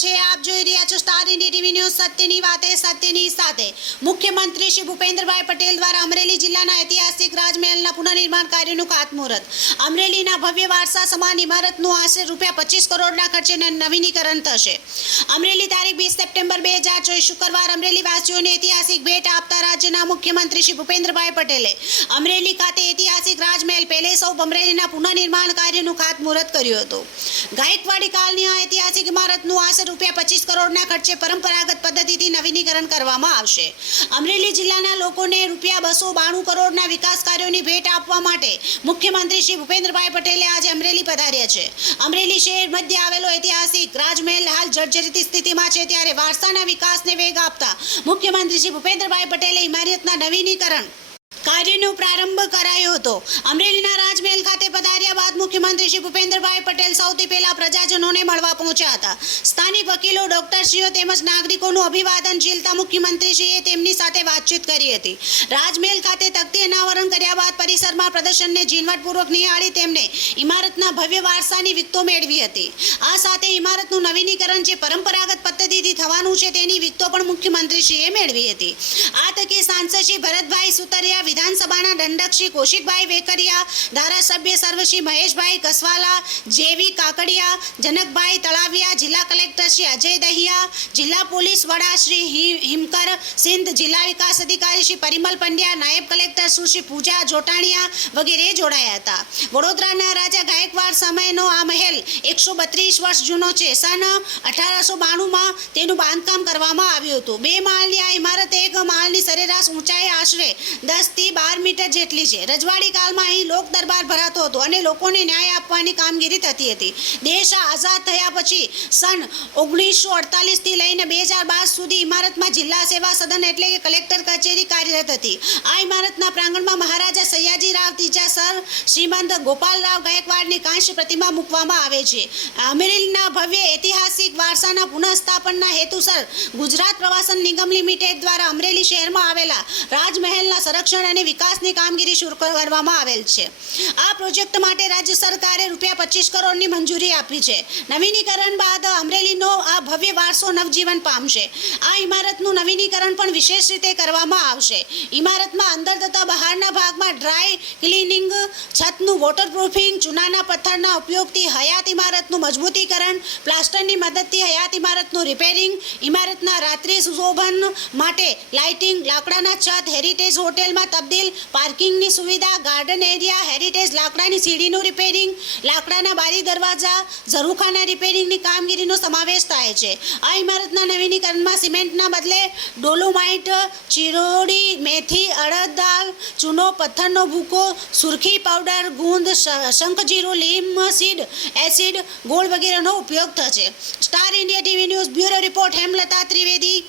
છે આપ જોઈ રહ્યા છો સ્ટાર ઇન્ડિયા ટીવી ન્યૂઝ સત્યની વાતે સત્યની સાથે। મુખ્યમંત્રી શ્રી ભૂપેન્દ્રભાઈ પટેલ દ્વારા અમરેલી જિલ્લાના ઐતિહાસિક રાજમહેલના પુનઃનિર્માણ કાર્યનું ખાતમુહૂર્ત। અમરેલીના ભવ્ય વારસા સમાન ઇમારતનું આશરે ₹25 કરોડના ખર્ચે નવીનીકરણ થશે। અમરેલી તારીખ 20 સપ્ટેમ્બર 2024 શુક્રવાર અમરેલી વાસીઓને ઐતિહાસિક ભેટ આપતા રાજ્યના મુખ્યમંત્રી શ્રી ભૂપેન્દ્રભાઈ પટેલે અમરેલી ખાતે ઐતિહાસિક રાજમહેલ પેલેસ ઓફ અમરેલીના પુનઃનિર્માણ કાર્યનું ખાતમુહૂર્ત કર્યું હતું। ગાયકવાડી કાળની આ ઐતિહાસિક ઇમારતનું આશરે ₹25 કરોડના ખર્ચે પરંપરાગત પદ્ધતિથી નવીનીકરણ કરવામાં આવશે। અમરેલી જિલ્લાના લોકોને ₹292 કરોડના વિકાસ કાર્યોની ભેટ આપવા માટે મુખ્યમંત્રી શ્રી ભૂપેન્દ્રભાઈ પટેલે આજે અમરેલી પધાર્યા છે। અમરેલી શહેર મધ્ય આવેલો ઐતિહાસિક રાજમહેલ હાલ જર્જરિત સ્થિતિમાં છે, ત્યારે વારસાના વિકાસને વેગ આપતા મુખ્યમંત્રી શ્રી ભૂપેન્દ્રભાઈ પટેલે ઇમારતના નવીનીકરણ કાર્યનો પ્રારંભ કરાયો હતો। અમરેલીના રાજમહેલ ખાતે પધાર્યા બાદ મુખ્યમંત્રી શ્રી ભૂપેન્દ્રભાઈ પટેલ સૌથી પહેલા પ્રજાજનોને મળવા પહોંચ્યા હતા। સ્થાનિક વકીલો, ડોક્ટરશ્રીઓ તેમજ નાગરિકોનું અભિવાદન ઝીલતા મુખ્યમંત્રીશ્રીએ તેમની સાથે વાતચીત કરી હતી। રાજમહેલ ખાતે તકતી અનાવરણ કર્યા બાદ પરિસરમાં પ્રદર્શનને ઝીણવટપૂર્વક નિહાળી તેમને ઇમારતના ભવ્ય વારસાની વિગતો મેળવી હતી। આ સાથે ઇમારતનું નવીનીકરણ જે પરંપરાગત પદ્ધતિથી થવાનું છે તેની વિગતો પણ મુખ્યમંત્રીશ્રીએ મેળવી હતી। આ તકે સાંસદ શ્રી ભરતભાઈ સુતરિયા, વિધાનસભાના દંડક શ્રી કૌશિકભાઈ વેકરિયા, ધારાસભ્ય સર્વશ્રી મહેશભાઈ કસવાલા, જેવી કાકડિયા, જનકભાઈ તળાવિયા, જિલ્લા કલેક્ટર શ્રી અજય દહિયા, જિલ્લા પોલીસ વડા શ્રી હિમકર સિંધ, જિલ્લા વિકાસ અધિકારી શ્રી પરિમલ પંડ્યા, નાયબ કલેક્ટર શ્રી પૂજા જોટાણીયા વગેરે જોડાયા હતા। વડોદરાના રાજા ગાયકવાડ સમયનો આ મહેલ 132 વર્ષ જૂનો છે। સન 1892માં તેનું બાંધકામ કરવામાં આવ્યું હતું। 2 માળની આ ઇમારત એક માળની સરેરાશ ઊંચાઈ આશરે 10 થી 12 મીટર જેટલી છે। રજવાડી કાળમાં અહીં લોક દરબાર ભરાતો હતો અને લોકોને ન્યાય આપવાની કામગીરી થતી હતી। દેશ આઝાદ થયા પછી સન 1948 થી લઈને 2012 સુધી ઇમારતમાં જિલ્લા સેવા સદન એટલે કે કલેક્ટર કચેરી કાર્યરત હતી। આ ઇમારતના પ્રાંગણમાં મહારાજા સયાજીરાવ ત્રીજા સર શ્રીમંત ગોપાલરાવ ગાયકવાડની કાંસ્ય પ્રતિમા મૂકવામાં આવે છે। અમરેલીના ભવ્ય ઐતિહાસિક વારસાના પુનઃસ્થાપનના હેતુસર ગુજરાત પ્રવાસન નિગમ લિમિટેડ દ્વારા અમરેલી શહેરમાં આવેલા રાજમહેલના સંરક્ષણ અને વિકાસની કામગીરી શરૂ કરવામાં આવેલ છે। આ પ્રોજેક્ટ માટે રાજ્ય સરકારે ₹25 કરોડની મંજૂરી આપી છે। નવીનીકરણ બાદ અમરેલીનો આ ભવ્ય વારસો નવજીવન પામશે। આ ઇમારતનું નવીનીકરણ પણ વિશેષ રીતે કરવામાં આવશે। ઇમારતમાં અંદર તથા બહારના ભાગમાં ડ્રાય ક્લિનિંગ, છતનું વોટરપ્રૂફિંગ, ચૂનાના પથ્થરના ઉપયોગથી હયાત ઇમારતનું મજબૂતીકરણ, પ્લાસ્ટરની મદદથી હયાત ઇમારતનું રિપેરિંગ, ઇમારતના રાત્રિ સુશોભન માટે લાઇટિંગ, લાકડાના છત, હેરિટેજ હોટેલમાં તબદીલ, પાર્કિંગની સુવિધા, ગાર્ડન એરિયા, હેરિટેજ લાકડાની સીડીનું રિપેરિંગ, લાકડાના બારી દરવાજા, ઝરૂખાના રિપેરિંગની કામગીરીનો સમાવેશ થાય છે। આ ઇમારતના નવીનીકરણમાં સિમેન્ટના બદલે ડોલોમાઇટ, ચિરોડી, મેથી, અડદ દાળ, ચૂનો, પથ્થરનો ભૂકો, સુરખી પાવડર, ગુંદ, શંખજીરું, લીમ સીડ, એસિડ, ગોળ વગેરેનો ઉપયોગ થશે। Star India TV news bureau report Hemlata Trivedi.